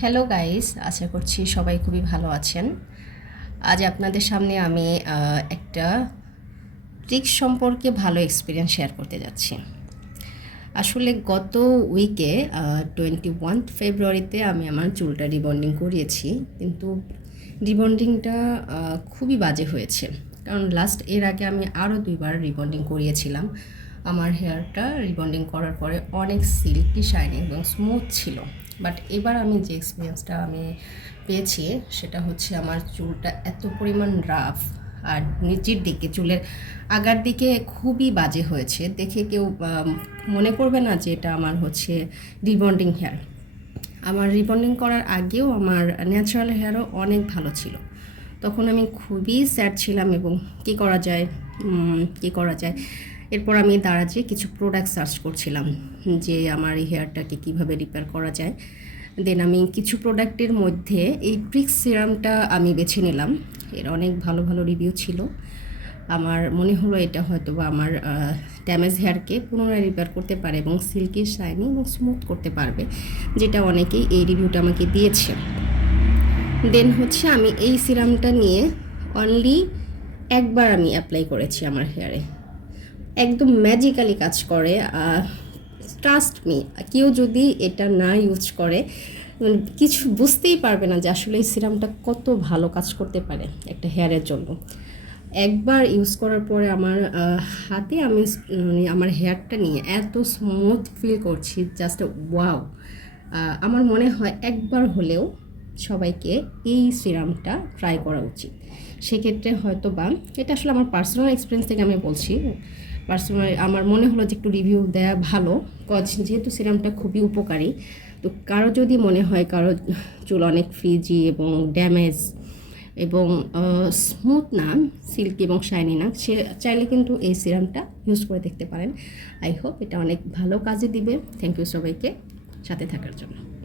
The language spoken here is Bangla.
হ্যালো গাইস আশা করছি সবাই খুবই ভালো আছেন। আজ আপনাদের সামনে আমি একটা ট্রিক্স সম্পর্কে ভালো এক্সপিরিয়েন্স শেয়ার করতে যাচ্ছি। আসলে গত উইকে টোয়েন্টি ওয়ান ফেব্রুয়ারিতে আমি আমার চুলটা রিবন্ডিং করিয়েছি। কিন্তু রিবন্ডিংটা খুবই বাজে হয়েছে। কারণ লাস্ট এর আগে আমি আরও দুইবার রিবন্ডিং করিয়েছিলাম। আমার হেয়ারটা রিবন্ডিং করার পরে অনেক সিল্কি শাইনিং এবং স্মুথ ছিল। বাট এবার আমি যে এক্সপিরিয়েন্সটা আমি পেয়েছি, সেটা হচ্ছে আমার চুলটা এত পরিমাণ রাফ আর নিচের দিকে, চুলের আগার দিকে খুবই বাজে হয়েছে। দেখে কেউ মনে করবে না যে এটা আমার হচ্ছে রিবন্ডিং হেয়ার আমার রিবন্ডিং করার আগেও আমার ন্যাচারাল হেয়ারও অনেক ভালো ছিল। তখন আমি খুবই স্যাড ছিলাম এবং কি করা যায়? কি করা যায়? এরপর আমি দাঁড়াজে কিছু প্রোডাক্ট সার্চ করছিলাম, যে আমার এই হেয়ারটাকে কীভাবে রিপেয়ার করা যায়। দেন আমি কিছু প্রোডাক্টের মধ্যে এই প্রিক্স সিরামটা আমি বেছে নিলাম। এর অনেক ভালো ভালো রিভিউ ছিল। আমার মনে হলো এটা হয়তো বা আমার ড্যামেজ হেয়ারকে পুনরায় রিপেয়ার করতে পারে এবং সিল্কি শাইনি এবং স্মুথ করতে পারবে, যেটা অনেকেই এই রিভিউটা আমাকে দিয়েছে। দেন হচ্ছে আমি এই সিরামটা নিয়ে অনলি একবার আমি অ্যাপ্লাই করেছি আমার হেয়ারে একদম ম্যাজিক্যালি কাজ করে ট্রাস্ট মি কেউ যদি এটা না ইউজ করে উম, কিছু বুঝতেই পারবে না যে আসলে এই সিরামটা কত ভালো কাজ করতে পারে একটা হেয়ারের জন্য। একবার ইউজ করার পরে আমার হাতে আমি মানে আমার হেয়ারটা নিয়ে এত স্মুথ ফিল করছি জাস্ট ওয়াও আমার মনে হয় একবার হলেও সবাইকে এই সিরামটা ট্রাই করা উচিত। সেক্ষেত্রে হয়তো বা এটা আসলে আমার পার্সোনাল এক্সপিরিয়েন্স থেকে আমি বলছি পার্সোনাল আমার মনে হলো যে একটু রিভিউ দেওয়া ভালো। কজ যেহেতু সিরামটা খুবই উপকারী, তো কারও যদি মনে হয় কারও চুল অনেক ফ্রিজি এবং ড্যামেজ এবং স্মুথ না সিল্কি এবং শাইনি না, সে চাইলে কিন্তু এই সিরামটা ইউজ করে দেখতে পারেন। আই হোপ এটা অনেক ভালো কাজে দিবে। থ্যাংক ইউ সবাইকে। সাথে থাকার জন্য।